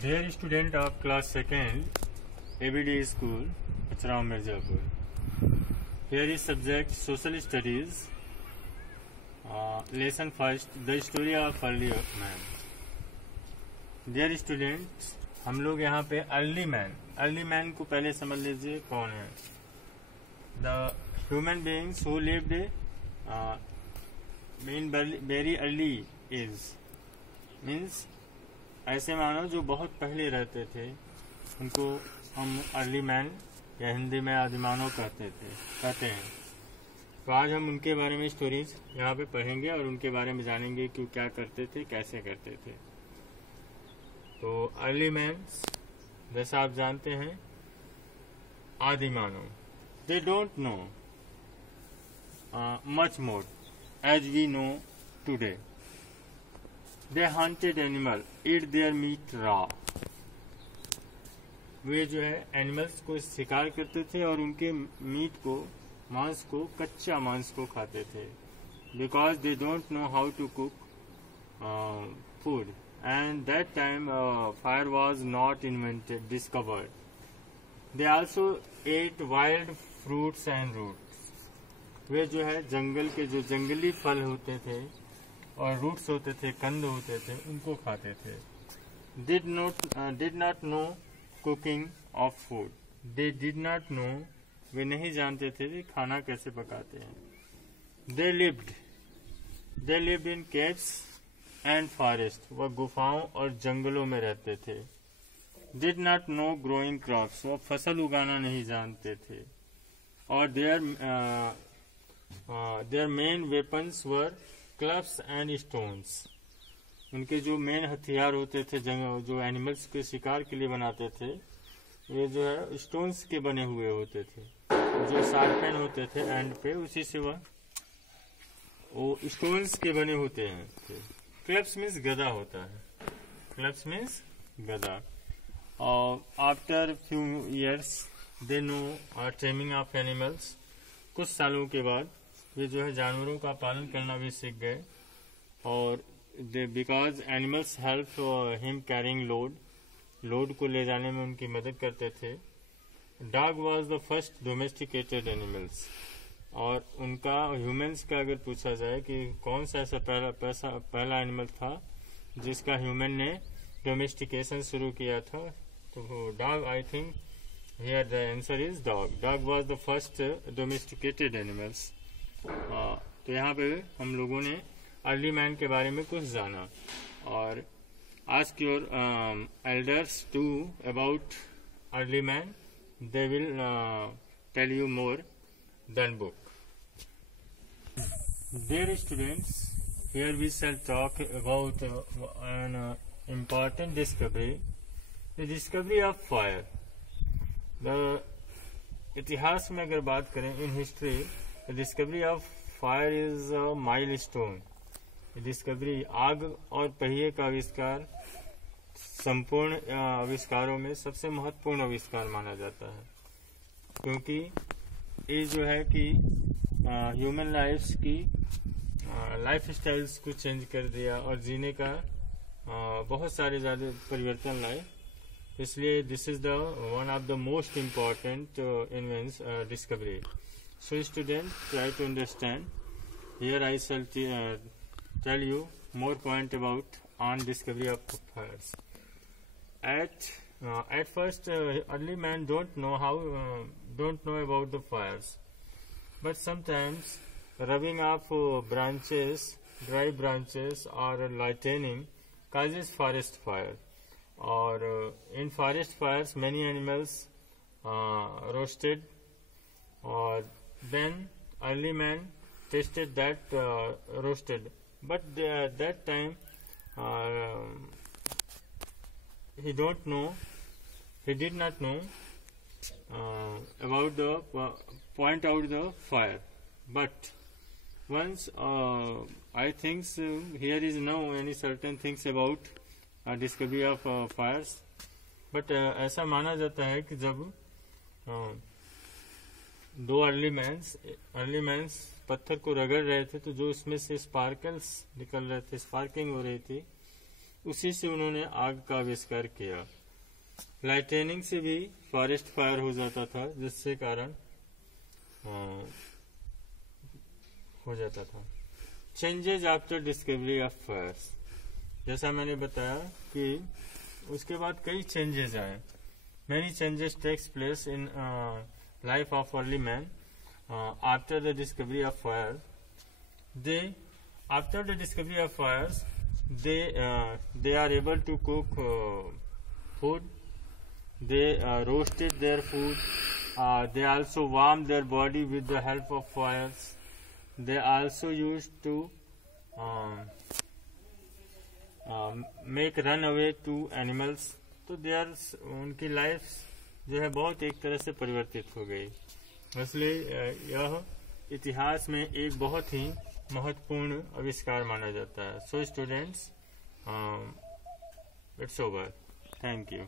Dear student of class 2nd, ABD School, Pachrav Mirzapur. Here is subject Social Studies, lesson first, the story of early man. Dear students, हम लोग यहाँ पे early man को पहले समझ लीजिए कौन है. The human beings who lived in very early age means ऐसे मानव जो बहुत पहले रहते थे उनको हम अर्ली मैन या हिंदी में आदिमानव कहते हैं. तो आज हम उनके बारे में स्टोरीज यहाँ पे पढ़ेंगे और उनके बारे में जानेंगे कि क्या करते थे, कैसे करते थे. तो अर्ली मैन जैसा आप जानते हैं आदिमानव, they don't know much more as we know today. They hunted animal, eat their meat raw. वे जो है एनिमल्स को शिकार करते थे और उनके मीट को, मांस को, कच्चा मांस को खाते थे. Because they don't know how to cook food, and that time fire was not invented, discovered. They also ate wild fruits and roots. वे जो है जंगल के जो जंगली फल होते थे और रूट्स होते थे, कंद होते थे, उनको खाते थे. did not know cooking of food. They did not know, वे नहीं जानते थे कि खाना कैसे पकाते हैं. They lived in caves and forest. वह गुफाओं और जंगलों में रहते थे. Did not know growing crops. वह फसल उगाना नहीं जानते थे. और their main weapons were clubs and stones. उनके जो मेन हथियार होते थे जो एनिमल्स के शिकार के लिए बनाते थे, वे जो है स्टोन्स के बने हुए होते थे, जो शार्पन होते थे एंड पे, उसी से वो स्टोन्स के बने होते हैं. क्लब्स मीन्स गदा होता है. क्लब्स मीन्स गदा. और after few years they know training of animals. कुछ सालों के बाद ये जो है जानवरों का पालन करना भी सीख गए. और because animals help him carrying load को ले जाने में उनकी मदद करते थे. Dog was the first domesticated animals. और उनका ह्यूमंस का अगर पूछा जाए कि कौन सा ऐसा पहला एनिमल था जिसका ह्यूमन ने डोमेस्टिकेशन शुरू किया था, तो dog. I think here the answer is dog. Dog was the first domesticated animals. तो यहाँ पे हम लोगों ने अर्ली मैन के बारे में कुछ जाना. और ask your elders to about early man, they will tell you more than book. Dear students, here we shall talk about an important discovery, the discovery of fire. The इतिहास में अगर बात करें, in history, The discovery of fire is a milestone. Discovery, आग और पहिए का आविष्कार संपूर्ण आविष्कारों में सबसे महत्वपूर्ण आविष्कार माना जाता है, क्योंकि ये जो है कि ह्यूमन लाइफ्स की लाइफ स्टाइल्स को चेंज कर दिया और जीने का बहुत सारे ज़्यादा परिवर्तन लाए. इसलिए this is the one of the most important invention discovery. So students, try to understand. Here I shall tell you more point about on discovery of fires. At first, early man don't know about the fires, but sometimes rubbing of branches, dry branches, or lightning causes forest fire. Or in forest fires, many animals roasted. Or then early man tasted that roasted, but that time he did not know about the point out the fire. But once I think here is no any certain things about discovery of fires, but ऐसा माना जाता है कि जब दो early men's पत्थर को रगड़ रहे थे, तो जो उसमें से स्पार्कल्स निकल रहे थे, स्पार्किंग हो रही थी, उसी से उन्होंने आग का आविष्कार किया। लाइटनिंग से भी फॉरेस्ट फायर हो जाता था, जिससे कारण हो जाता था। Changes after discovery of fires, जैसा मैंने बताया कि उसके बाद कई चेंजेस आए। Many changes takes place in life of early man after the discovery of fire. After the discovery of fires, they are able to cook food. They roasted their food. They also warmed their body with the help of fires. They also used to make runaway to animals. तो उनकी life जो है बहुत एक तरह से परिवर्तित हो गई। इसलिए यह इतिहास में एक बहुत ही महत्वपूर्ण आविष्कार माना जाता है। So students, it's over. Thank you.